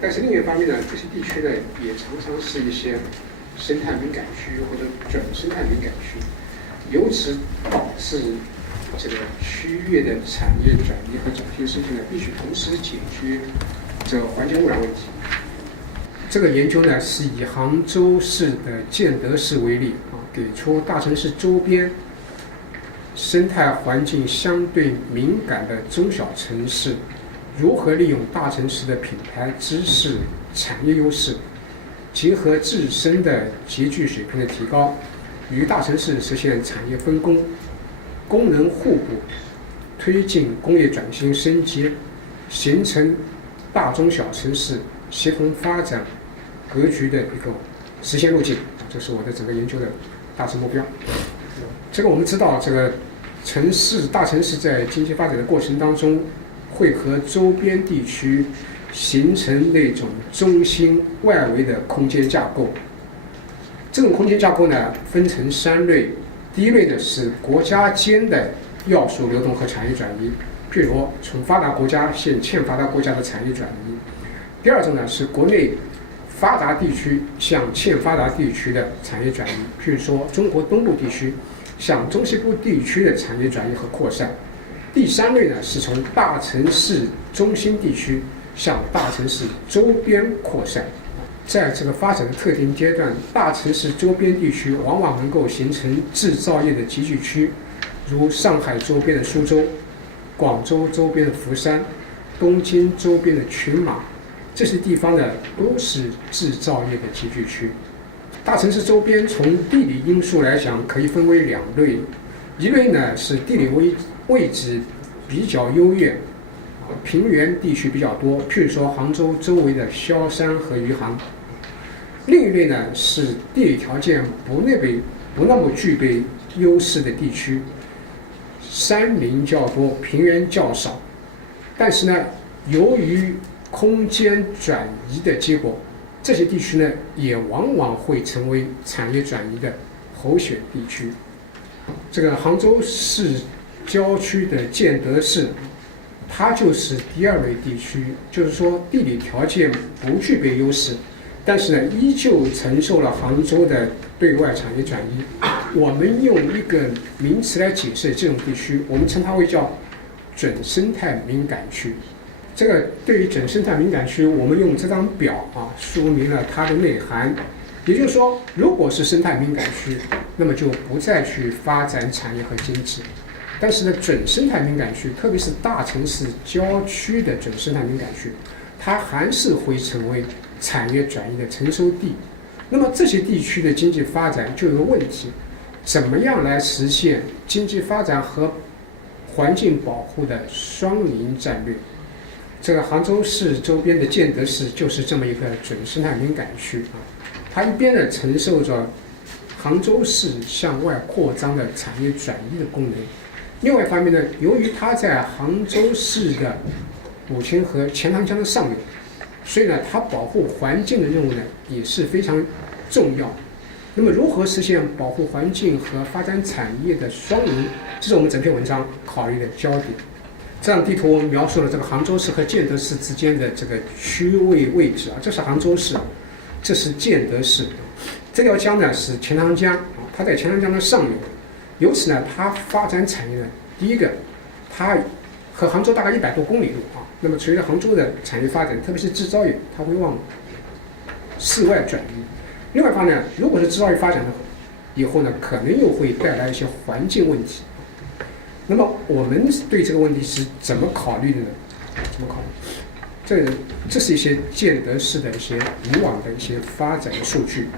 但是另一方面呢，这些地区呢也常常是一些生态敏感区或者准生态敏感区，由此导致这个区域的产业转移和转型升级呢，必须同时解决这个环境污染问题。这个研究呢是以杭州市的建德市为例给出大城市周边生态环境相对敏感的中小城市如何利用大城市的品牌知识、产业优势，结合自身的节具水平的提高，与大城市实现产业分工、功能互补，推进工业转型升级，形成大中小城市协同发展格局的一个实现路径。这是我的整个研究的大致目标。这个我们知道，这个大城市在经济发展的过程当中，会和周边地区形成那种中心外围的空间架构。这种空间架构呢，分成3类。第一类呢是国家间的要素流动和产业转移，譬如从发达国家向欠发达国家的产业转移。第二种呢是国内发达地区向欠发达地区的产业转移，譬如说中国东部地区向中西部地区的产业转移和扩散。第3类呢是从大城市中心地区向大城市周边扩散。在这个发展的特定阶段，大城市周边地区往往能够形成制造业的集聚区，如上海周边的苏州、广州周边的福山、东京周边的群马，这些地方呢都是制造业的集聚区。大城市周边从地理因素来讲，可以分为2类，一类呢是地理位置比较优越，平原地区比较多，譬如说杭州周围的萧山和余杭。另一类呢是地理条件不那么具备优势的地区，山林较多，平原较少，但是呢由于空间转移的结果，这些地区呢也往往会成为产业转移的候选地区。这个杭州市郊区的建德市，它就是第2类地区，就是说地理条件不具备优势，但是呢依旧承受了杭州的对外产业转移。我们用一个名词来解释这种地区，我们称它为叫准生态敏感区。这个对于准生态敏感区，我们用这张表说明了它的内涵。也就是说，如果是生态敏感区，那么就不再去发展产业和经济。但是呢，准生态敏感区，特别是大城市郊区的准生态敏感区，它还是会成为产业转移的成熟地。那么这些地区的经济发展就有个问题，怎么样来实现经济发展和环境保护的双赢战略？这个杭州市周边的建德市就是这么一个准生态敏感区它一边呢承受着杭州市向外扩张的产业转移的功能，另外一方面呢，由于它在杭州市的武清河、钱塘江的上面，所以呢，它保护环境的任务呢也是非常重要。那么，如何实现保护环境和发展产业的双赢，这是我们整篇文章考虑的焦点。这张地图描述了这个杭州市和建德市之间的这个区位置这是杭州市，这是建德市。这条江呢是钱塘江它在钱塘江的上游，由此呢，它发展产业呢，第一个，它和杭州大概100多公里路那么随着杭州的产业发展，特别是制造业，它会往室外转移。另外一方面，如果是制造业发展的以后呢，可能又会带来一些环境问题。那么我们对这个问题是怎么考虑的呢？怎么考虑？这是一些建德市的一些以往的一些发展的数据。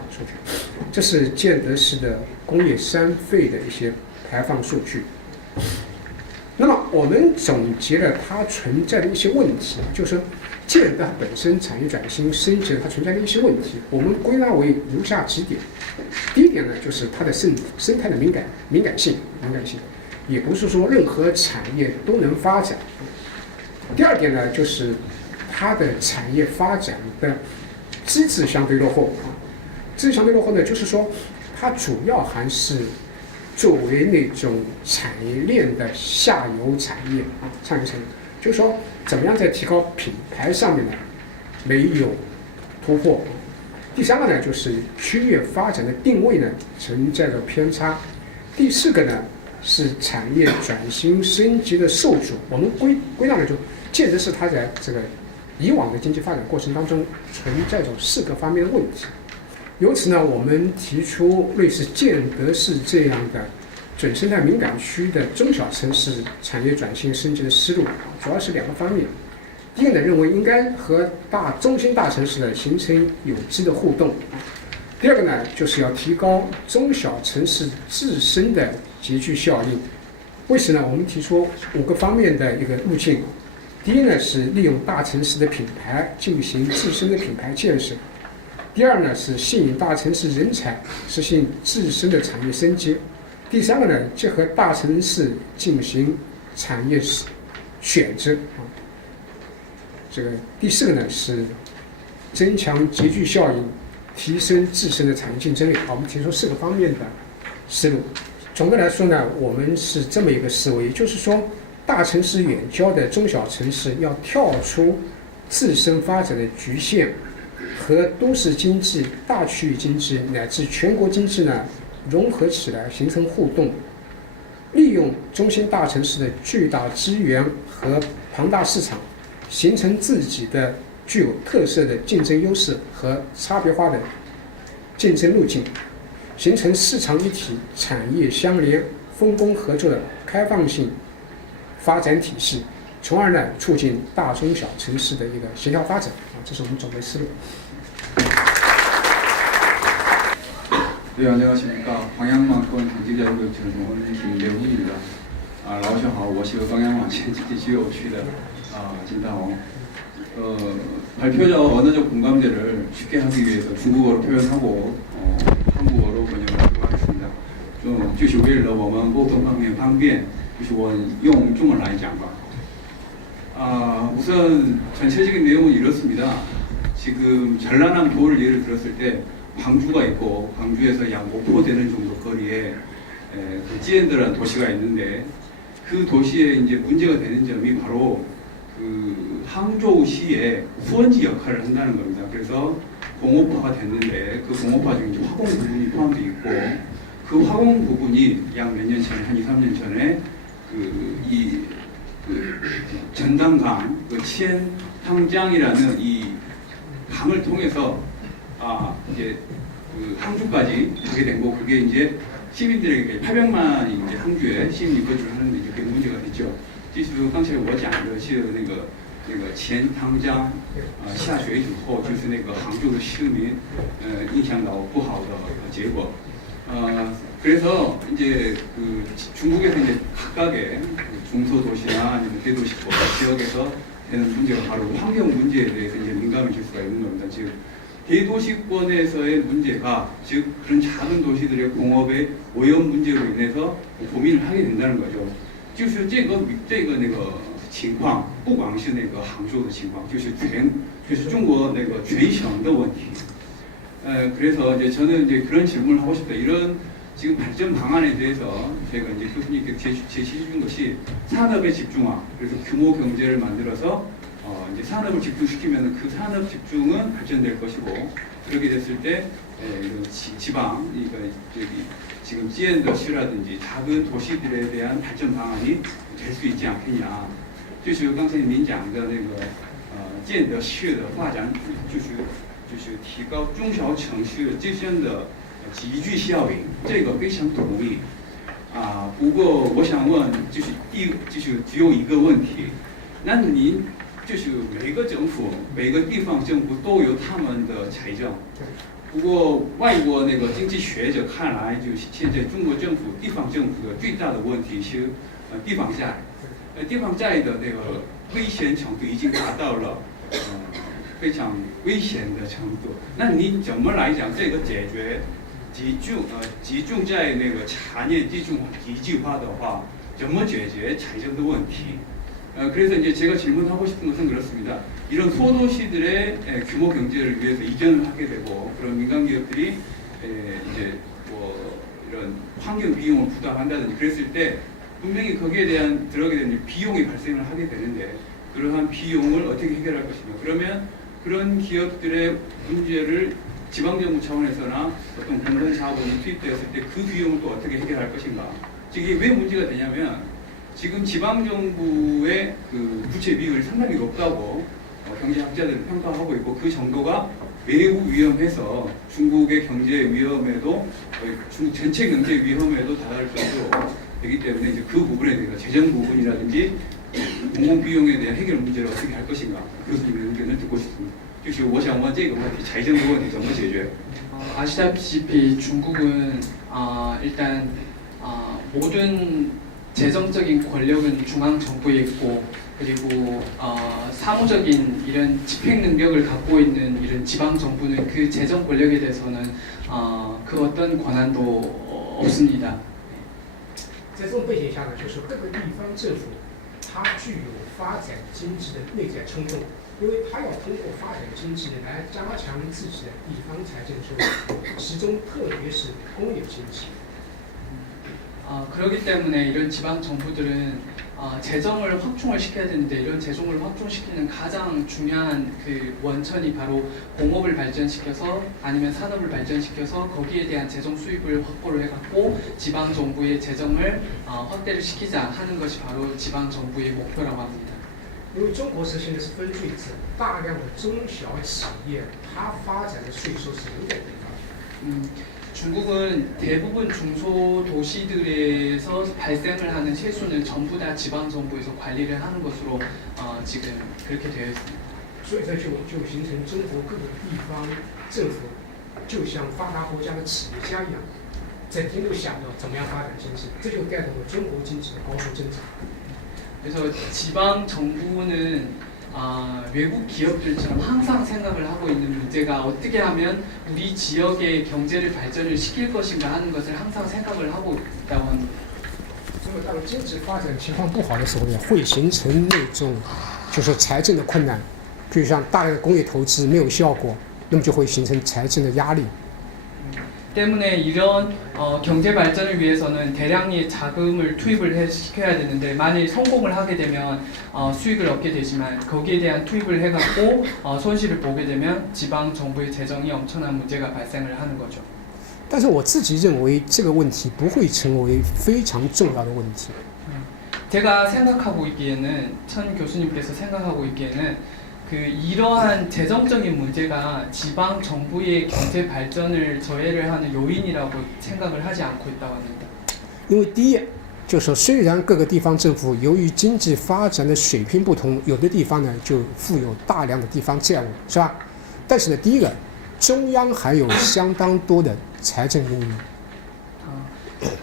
这是建德市的工业三废的一些排放数据。那么我们总结了它存在的一些问题，就是说建德本身产业转型升级它存在的一些问题，我们归纳为如下几点。第一点呢，就是它的生态的敏感性，也不是说任何产业都能发展。第二点呢，就是它的产业发展的机制相对落后机制相对落后呢，就是说它主要还是作为那种产业链的下游产业就是说怎么样在提高品牌上面呢没有突破。第三个呢，就是区域发展的定位呢存在着偏差。第四个呢是产业转型升级的受阻。我们归纳了就建德市它在这个以往的经济发展过程当中存在着4个方面的问题。由此呢，我们提出类似建德市这样的准生态敏感区的中小城市产业转型升级的思路，主要是2个方面。第一个呢，认为应该和中心大城市呢形成有机的互动。第二个呢，就是要提高中小城市自身的集聚效应。为此呢，我们提出5个方面的一个路径。第一呢，是利用大城市的品牌进行自身的品牌建设。第二呢，是吸引大城市人才，实现自身的产业升级。第三个呢，结合大城市进行产业选择。这个第4个呢，是增强集聚效应，提升自身的产业竞争力。我们提出4个方面的思路。总的来说呢，我们是这么一个思维，也就是说，大城市远郊的中小城市要跳出自身发展的局限，和都市经济、大区域经济乃至全国经济呢融合起来，形成互动，利用中心大城市的巨大资源和庞大市场，形成自己的具有特色的竞争优势和差别化的竞争路径，形成市场一体、产业相连、分工合作的开放性发展体系，从而呢促进大中小城市的一个协调发展。这是我们总的思路。 네, 안녕하십니까. 광양만권经济教育전문 김대훈입니다. 老师好，我是광양县经济局区的金大红. 발표자 언어적 공감대를 쉽게 하기 위해서 중국어로 표현하고 한국어로 번역하도록 하겠습니다. 就是为了我们沟通方面方便，就是我用中文来讲吧. 우선 전체적인 내용은 이렇습니다. 지금 전라남 도를 예를 들었을 때 광주가 있고 광주에서 약 5% 되는 정도 거리에 지엔드라는 도시가 있는데 그 도시에 이제 문제가 되는 점이 바로 그 항저우시의 후원지 역할을 한다는 겁니다. 그래서 공업화가 됐는데 그 공업화 중에 이제 화공 부분이 포함되어 있고 그 화공 부분이 약 몇 년 전에 한 2, 3년 전에 그 전당강 그 치엔탕장이라는 이 강을 통해서 이제 그 항주까지 가게 된 거, 그게 이제 시민들에게 800만이 이제 항주에 시민이 거주를 하는데 이제 그게 문제가 됐죠. 就是刚才我讲的是那个钱塘江下水以后，就是那个杭州的市民影响到不好的结果. 그래서 이제 그 중국에서 이제 각각의 중소도시나 아니면 대도시 지역에서 되는 문제가 바로 환경 문제에 대해서 이제 민감을 줄 수가 있는 겁니다. 즉 대도시권에서의 문제가 즉 그런 작은 도시들의 공업의 오염 문제로 인해서 고민을 하게 된다는 거죠. 就是这个那个情况，不光是那个杭州的情况，就是中国那个全省的问题. 그래서 이제 저는 이제 그런 질문을 하고 싶다. 이런 지금 발전 방안에 대해서 제가 이제 교수님께 제시해 준 것이 산업의 집중화. 그래서 규모 경제를 만들어서 이제 산업을 집중시키면 그 산업 집중은 발전될 것이고, 그렇게 됐을 때 이런 지방, 그러니까 여기 지금 지엔더시라든지 작은 도시들에 대한 발전 방안이 될 수 있지 않겠냐. 就是刚才您讲的那个建德市的发展，就是提高中小城市自身的集聚效应，这个非常同意。不过我想问，就是只有一个问题，那您就是每个政府、每个地方政府都有他们的财政。不过外国那个经济学者看来，就是现在中国政府、地方政府的最大的问题是地方债，地方债的那个危险程度已经达到了非常危险的程度。那你怎么来讲这个解决集中在那个产业集聚化的话，怎么解决财政的问题？ 그래서 이제 제가 질문하고 싶은 것은 그렇습니다. 이런 소도시들의 규모 경제를 위해서 이전을 하게 되고 그런 민간 기업들이 이제 뭐 이런 환경 비용을 부담한다든지 그랬을 때 분명히 거기에 대한 들어가게 되는 비용이 발생을 하게 되는데 그러한 비용을 어떻게 해결할 것이냐. 그러면 그런 기업들의 문제를 지방정부 차원에서나 어떤 공공 자본이 투입되었을 때 그 비용을 또 어떻게 해결할 것인가. 즉 이게 왜 문제가 되냐면 지금 지방정부의 그 부채 비율이 상당히 높다고 경제학자들은 평가하고 있고 그 정도가 매우 위험해서 중국의 경제 위험에도 중국 전체 경제 위험에도 달할 정도로 되기 때문에 이제 그 부분에 대해서 재정 부분이라든지 공공 비용에 대한 해결 문제를 어떻게 할 것인가 교수님의 의견을 듣고 싶습니다. 就是我想问这个问题，财政的问题怎么解决？ 아시다시피 중국은 일단 모든 재정적인 권력은 중앙 정부에 있고 그리고 사무적인 이런 집행 능력을 갖고 있는 이런 지방 정부는 그 재정 권력에 대해서는 그 어떤 권한도 없습니다. 在这种背景下呢，就是各个地方政府它具有发展经济的内在冲动，因为它要通过发展经济来加强自己的地方财政收入，其中特别是工业经济。 그렇기 때문에 이런 지방 정부들은 재정을 확충을 시켜야 되는데 이런 재정을 확충시키는 가장 중요한 그 원천이 바로 공업을 발전시켜서 아니면 산업을 발전시켜서 거기에 대한 재정 수입을 확보를 해갖고 지방 정부의 재정을 확대를 시키자 하는 것이 바로 지방 정부의 목표라고 합니다. 因为中国实行的是分税制，大量的中小企业它发展的税收是有点地方。 중국은 대부분 중소도시들에서 발생을 하는 세수는 전부 다 지방정부에서 관리를 하는 것으로 지금 그렇게 되어 있습니다. 所以这就形成中国各个地方政府就像发达国家的企业家一样，整天都想着怎么样发展经济，这就带动了中国经济的高速增长。 그래서 지방 정부는 외국 기업들처럼 항상 생각을 하고 있는 문제가 어떻게 하면 우리 지역의 경제를 발전을 시킬 것인가 하는 것을 항상 생각을 하고 있다고 합니다. 那么当经济发展情况不好的时候呢，会形成那种就是财政的困难，比如像大量的工业投资没有效果，那么就会形成财政的压力。 때문에 이런 경제 발전을 위해서는 대량의 자금을 투입을 시켜야 되는데 만일 성공을 하게 되면 수익을 얻게 되지만 거기에 대한 투입을 해갖고 손실을 보게 되면 지방 정부의 재정이 엄청난 문제가 발생을 하는 거죠. 但是我自己认为这个问题不会成为非常重要的问题。 제가 생각하고 있기에는 천 교수님께서 생각하고 있기에는 그 이러한 재정적인 문제가 지방 정부의 경제 발전을 저해를 하는 요인이라고 생각을 하지 않고 있다고 합니다. 因为第一，就是虽然各个地方政府由于经济发展的水平不同，有的地方呢就负有大量的地方债务，是吧？但是呢，第一个，中央还有相当多的财政盈余。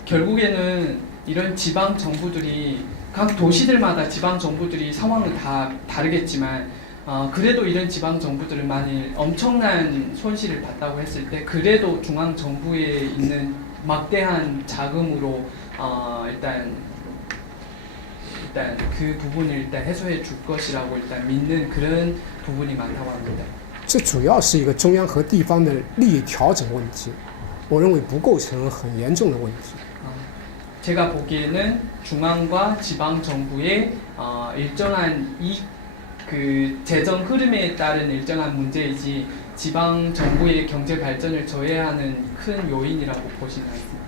결국에는 이런 지방 정부들이 각 도시들마다 지방 정부들이 상황은 다 다르겠지만 그래도 이런 지방 정부들은 만일 엄청난 손실을 봤다고 했을 때 그래도 중앙 정부에 있는 막대한 자금으로 일단 그 부분을 일단 해소해 줄 것이라고 일단 믿는 그런 부분이 많다고 합니다. 这主要是一个中央和地方的利益调整问题，我认为不构成很严重的问题。 제가 보기에는 중앙과 지방 정부의 일정한 그 재정 흐름에 따른 일정한 문제이지 지방 정부의 경제 발전을 저해하는 큰 요인이라고 보시는 않습니다.